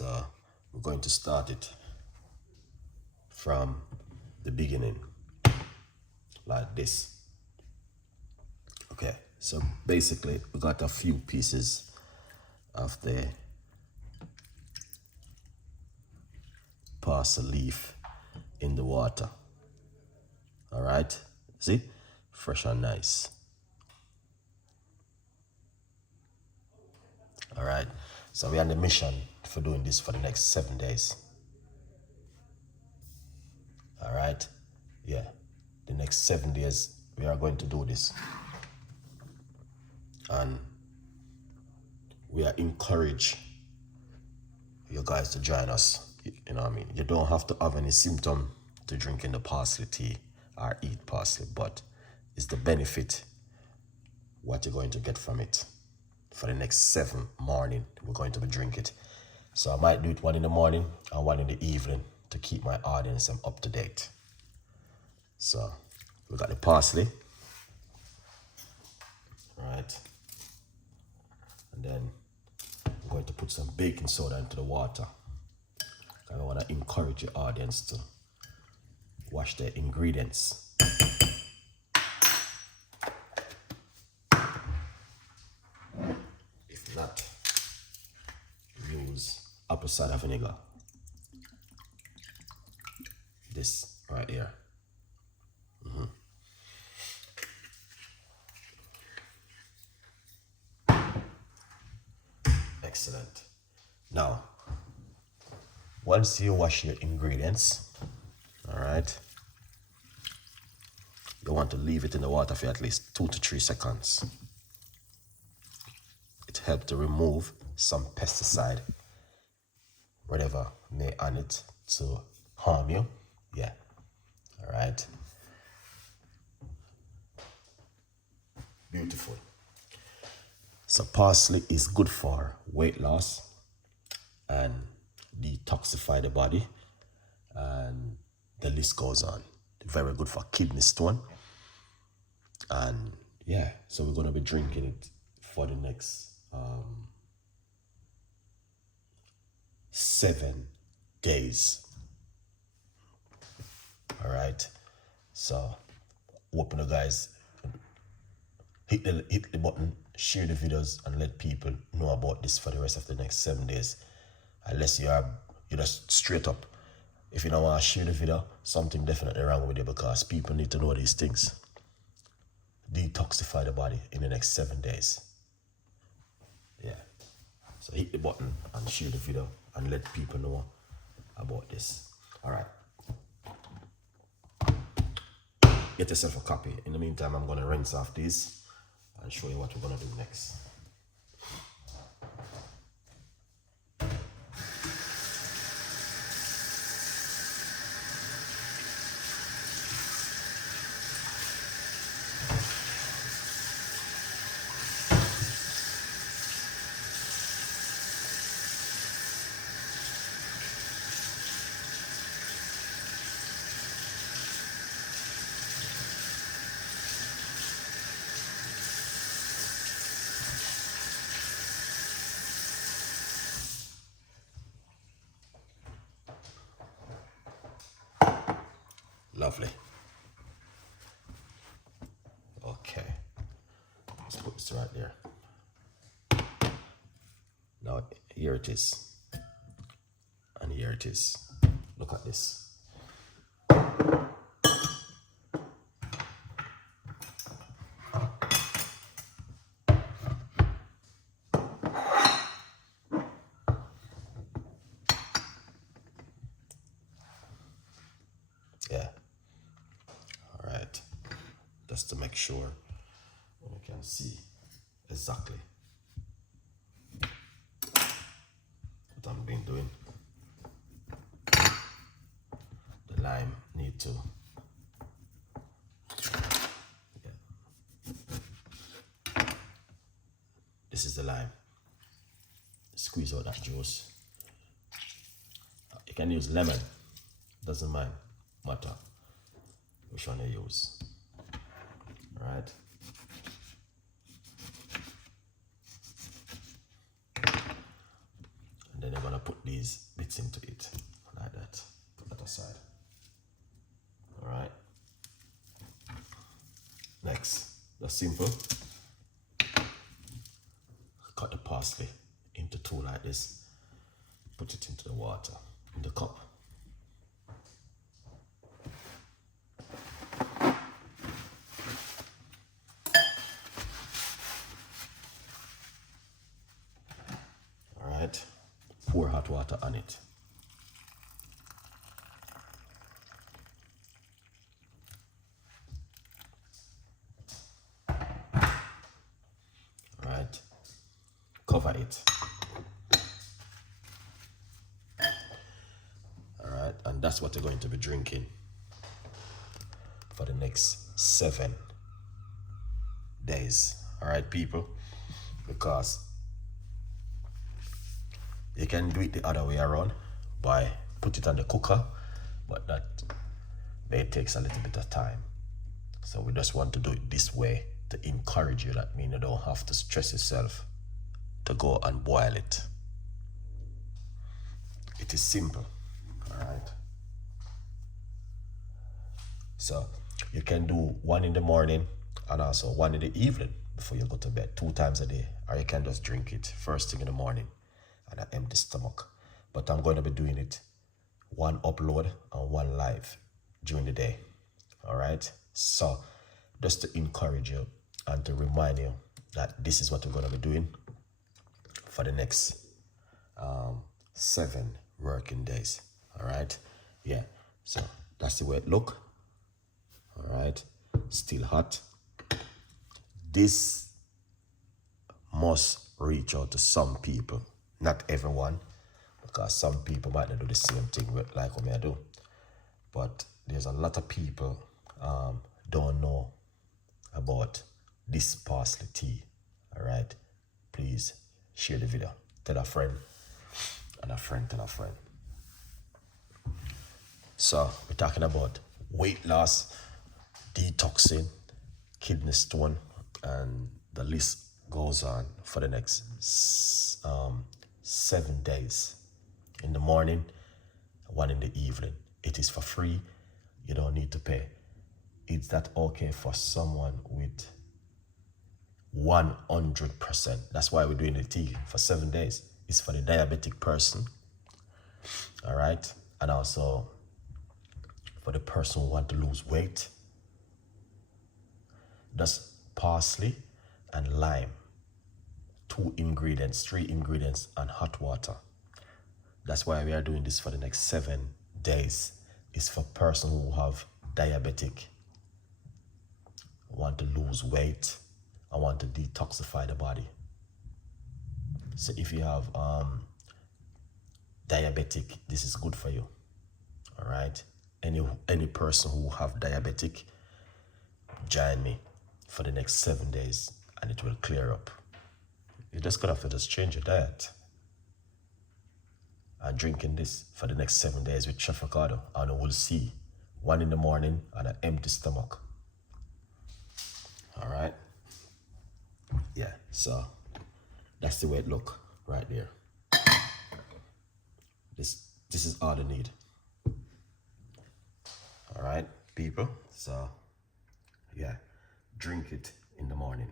So we're going to start it from the beginning, like this. Okay, so basically we got a few pieces of the parsley leaf in the water. All right, see, fresh and nice. All right, so we're on the mission for doing this for the next 7 days. All right, yeah, the next 7 days we are going to do this, and we are encourage you guys to join us. You know what I mean? You don't have to have any symptom to drinking the parsley tea or eat parsley, but it's the benefit what you're going to get from it. For the next 7 morning, we're going to be drinking it. So I might do it one in the morning and one in the evening to keep my audience up to date. So we got the parsley, right? And then I'm going to put some baking soda into the water. I want to encourage your audience to wash their ingredients. If not, use apple cider vinegar. This right here. Excellent. Now, once you wash your ingredients, all right, you want to leave it in the water for at least 2 to 3 seconds. It helps to remove some pesticide, whatever may on it to harm you. Yeah, all right. Beautiful. So parsley is good for weight loss and detoxify the body, and the list goes on. Very good for kidney stone. And yeah, so we're going to be drinking it for the next 7 days. All right, so hope you guys hit the button, share the videos, and let people know about this for the rest of the next 7 days. Unless you're just straight up, if you don't want to share the video, something definitely wrong with you, because people need to know these things. Detoxify the body in the next 7 days. Yeah, so hit the button and share the video and let people know about this. All right, get yourself a copy. In the meantime, I'm going to rinse off these and show you what we're going to do next. Lovely. Okay, let's put this right there. Now here it is, and here it is. Look at this. Yeah. All right. Just to make sure you can see exactly what I'm been doing. The lime need to, yeah. This is the lime. Squeeze out that juice. You can use lemon, doesn't matter which one you use. All right. And then you're gonna put these bits into it like that. Put that aside. All right. Next, that's simple. Cut the parsley into two like this. Put it into the water in the cup. All right. Pour hot water on it. Right, cover it. All right, and that's what you're going to be drinking for the next 7 days. All right, people, because you can do it the other way around by put it on the cooker, but that may takes a little bit of time. So we just want to do it this way to encourage you. That means you don't have to stress yourself to go and boil it. It is simple, all right? So you can do one in the morning and also one in the evening before you go to bed, 2 times a day. Or you can just drink it first thing in the morning on an empty stomach. But I'm going to be doing it 1 upload and 1 live during the day, all right? So just to encourage you and to remind you that this is what we're going to be doing for the next 7 working days. All right, yeah, so that's the way it look. All right, still hot. This must reach out to some people, not everyone, because some people might not do the same thing like what I do, but there's a lot of people don't know about this parsley tea. All right, please share the video, tell a friend, and a friend tell a friend. So we're talking about weight loss, detoxing, kidney stone, and the list goes on for the next 7 days. In the morning, 1 in the evening. It is for free. You don't need to pay. Is that okay for someone with 100%? That's why we're doing the tea for 7 days. It's for the diabetic person, all right? And also for the person who want to lose weight. That's parsley and lime. 2 ingredients, 3 ingredients, and hot water. That's why we are doing this for the next 7 days. It's for person who have diabetic, want to lose weight, I want to detoxify the body. So if you have diabetic, this is good for you. All right. Any person who have diabetic, join me for the next 7 days, and it will clear up. You're just gonna have to just change your diet. And drinking this for the next 7 days with Chef Ricardo, and we'll see 1 in the morning on an empty stomach. All right. Yeah, so that's the way it look right there. This is all you need. All right, people. So yeah, drink it in the morning.